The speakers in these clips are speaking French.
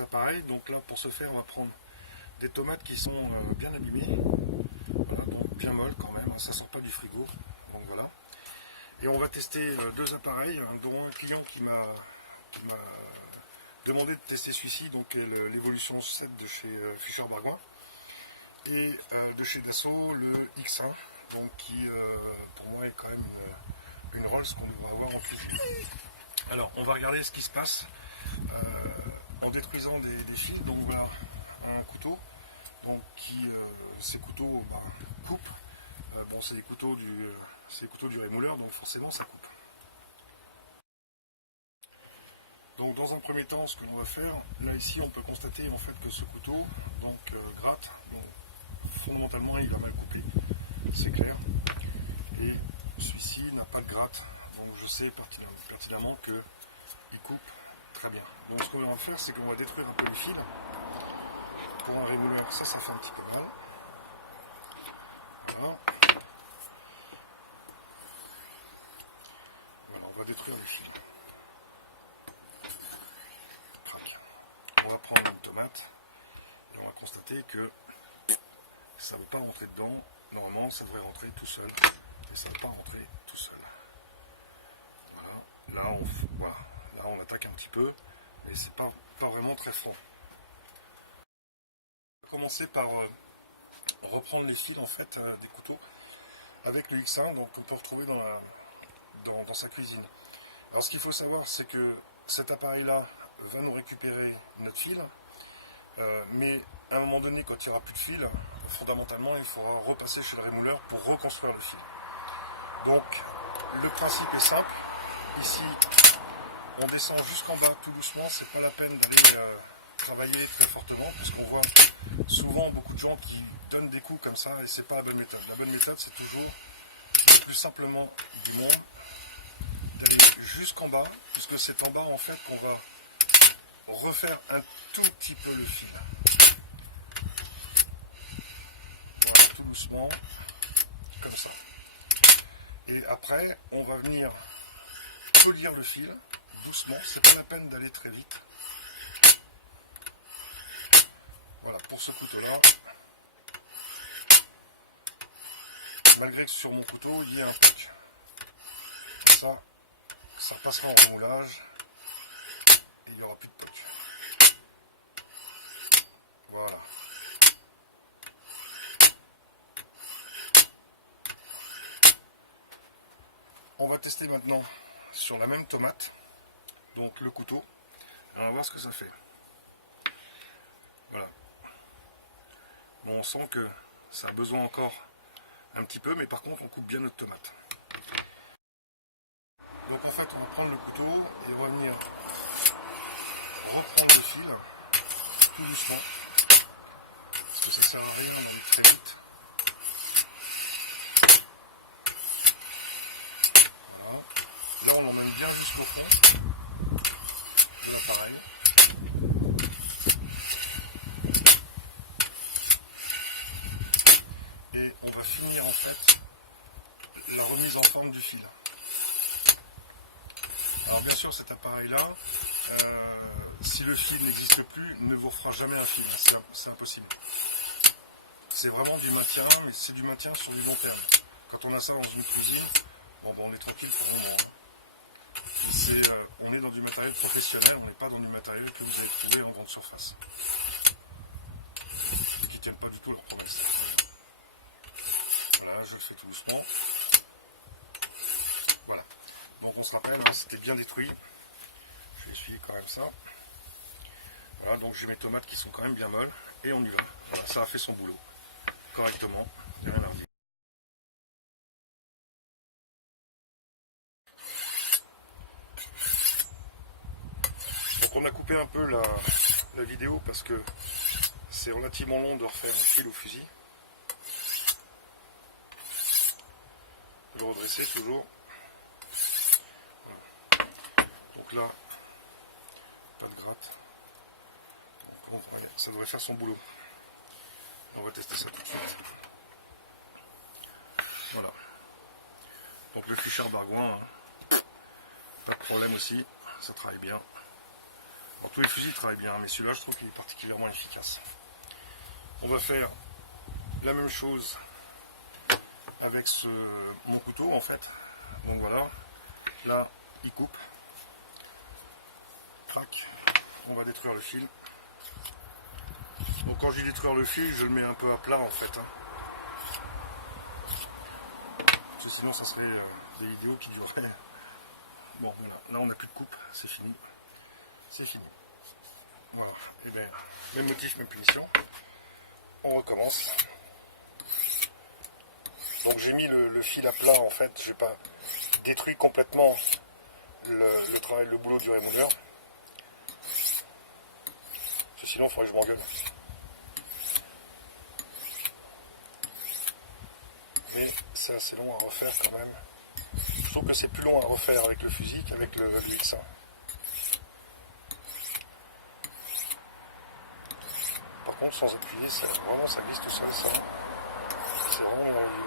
appareils. Donc là, pour ce faire, on va prendre des tomates qui sont bien abîmées, voilà, donc bien molles quand même, ça sort pas du frigo. Donc voilà. Et on va tester deux appareils, dont un client qui m'a demandé de tester celui-ci, donc l'évolution 7 de chez Fischer Bargoin, et de chez Dassault le X1, donc qui pour moi est quand même une Rolls qu'on devrait avoir en cuisine. Alors on va regarder ce qui se passe en détruisant des fils. Donc voilà un couteau, donc qui ces couteaux coupent. Bon, c'est des couteaux du rémouleur, donc forcément ça coupe. Donc dans un premier temps, ce que l'on va faire, là ici on peut constater en fait que ce couteau donc gratte. Donc, fondamentalement il a mal coupé, c'est clair. Et celui-ci n'a pas de gratte, donc je sais pertinemment qu'il coupe très bien. Donc ce qu'on va faire, c'est qu'on va détruire un peu le fil. Pour un rémouleur, ça fait un petit peu mal. Voilà. Voilà, on va détruire le fil. On va prendre une tomate et on va constater que ça ne veut pas rentrer dedans. Normalement, ça devrait rentrer tout seul. Et ça ne veut pas rentrer tout seul. Voilà. Là, on attaque un petit peu, mais c'est pas vraiment très franc. On va commencer par reprendre les fils en fait des couteaux avec le X1, donc on peut retrouver dans sa cuisine. Alors ce qu'il faut savoir, c'est que cet appareil-là va nous récupérer notre fil, mais à un moment donné, quand il n'y aura plus de fil, fondamentalement, il faudra repasser chez le rémouleur pour reconstruire le fil. Donc, le principe est simple. Ici, on descend jusqu'en bas tout doucement. C'est pas la peine d'aller travailler très fortement, puisqu'on voit souvent beaucoup de gens qui donnent des coups comme ça, et c'est pas la bonne méthode. La bonne méthode, c'est toujours le plus simplement du monde d'aller jusqu'en bas, puisque c'est en bas en fait qu'on va refaire un tout petit peu le fil. Voilà, tout doucement, comme ça. Et après, on va venir polir le fil, doucement, c'est pas la peine d'aller très vite. Voilà, pour ce couteau-là, malgré que sur mon couteau, il y ait un poc. Ça passera en remoulage, et il n'y aura plus de poc. Voilà. On va tester maintenant sur la même tomate, donc le couteau. On va voir ce que ça fait. Voilà. Bon, on sent que ça a besoin encore un petit peu, mais par contre on coupe bien notre tomate. Donc en fait on va prendre le couteau et on va venir reprendre le fil tout doucement, parce que ça sert à rien d'aller très vite. Voilà. Là on l'emmène bien jusqu'au fond de l'appareil. Et on va finir en fait la remise en forme du fil. Alors bien sûr cet appareil là, si le fil n'existe plus, ne vous refera jamais un fil, c'est impossible. C'est vraiment du maintien, mais c'est du maintien sur du long terme. Quand on a ça dans une cuisine, bon, on est tranquille pour le moment. On est dans du matériel professionnel, on n'est pas dans du matériel que vous allez trouver en grande surface. Qui ne tiennent pas du tout leurs promesses. Voilà, je le fais tout doucement. Voilà. Donc on se rappelle, hein, c'était bien détruit. Je vais essuyer quand même ça. Voilà, donc j'ai mes tomates qui sont quand même bien molles. Et on y va. Voilà, ça a fait son boulot. Correctement. Il n'y a rien à redire. Donc on a coupé un peu la vidéo parce que c'est relativement long de refaire un fil au fusil. Le redresser toujours. Voilà. Donc là, pas de gratte. Donc, allez, ça devrait faire son boulot. On va tester ça tout de suite. Voilà. Donc le Fischer Bargoin, hein. Pas de problème aussi, ça travaille bien. Alors, tous les fusils travaillent bien, mais celui-là je trouve qu'il est particulièrement efficace. On va faire la même chose avec mon couteau en fait. Donc voilà, là il coupe, crac, on va détruire le fil. Donc quand je dis détruire le fil, je le mets un peu à plat en fait. Parce que sinon ça serait des vidéos qui dureraient. Bon voilà, là on n'a plus de coupe, c'est fini. C'est fini. Voilà, et bien, même motif, même punition. On recommence. Donc j'ai mis le fil à plat en fait, j'ai pas détruit complètement le travail, le boulot du rémouleur. Parce que sinon il faudrait que je m'engueule. Mais c'est assez long à refaire quand même. Je trouve que c'est plus long à refaire avec le fusil qu'avec le X1. Par contre sans appuyer, vraiment ça glisse tout seul ça. C'est vraiment merveilleux.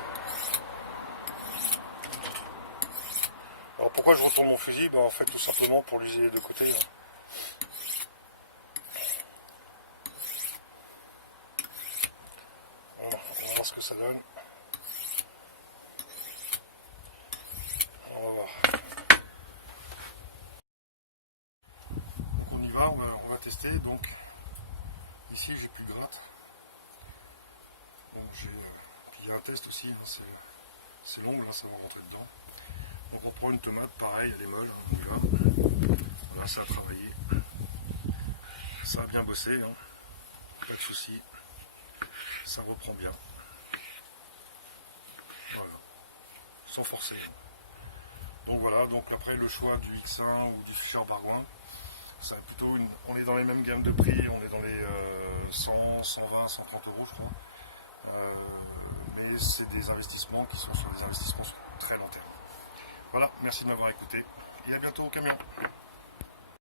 Alors pourquoi je retourne mon fusil? En fait tout simplement pour l'user des deux côtés. Voilà, on va voir ce que ça donne. On va voir. Donc on y va, on va tester. Donc ici j'ai plus de gratte. Donc puis il y a un test aussi, hein, c'est long, là ça va rentrer dedans. Donc on prend une tomate, pareil, elle est molle, on y va. Voilà, ça a travaillé. Ça a bien bossé, hein. Pas de souci. Ça reprend bien. Voilà. Sans forcer. Donc voilà, donc après le choix du X1 ou du Fischer Bargouin, ça plutôt on est dans les mêmes gammes de prix, on est dans les 100, 120, 130 euros je crois. Mais c'est des investissements qui sont sur des investissements sur très long terme. Voilà, merci de m'avoir écouté et à bientôt au camion.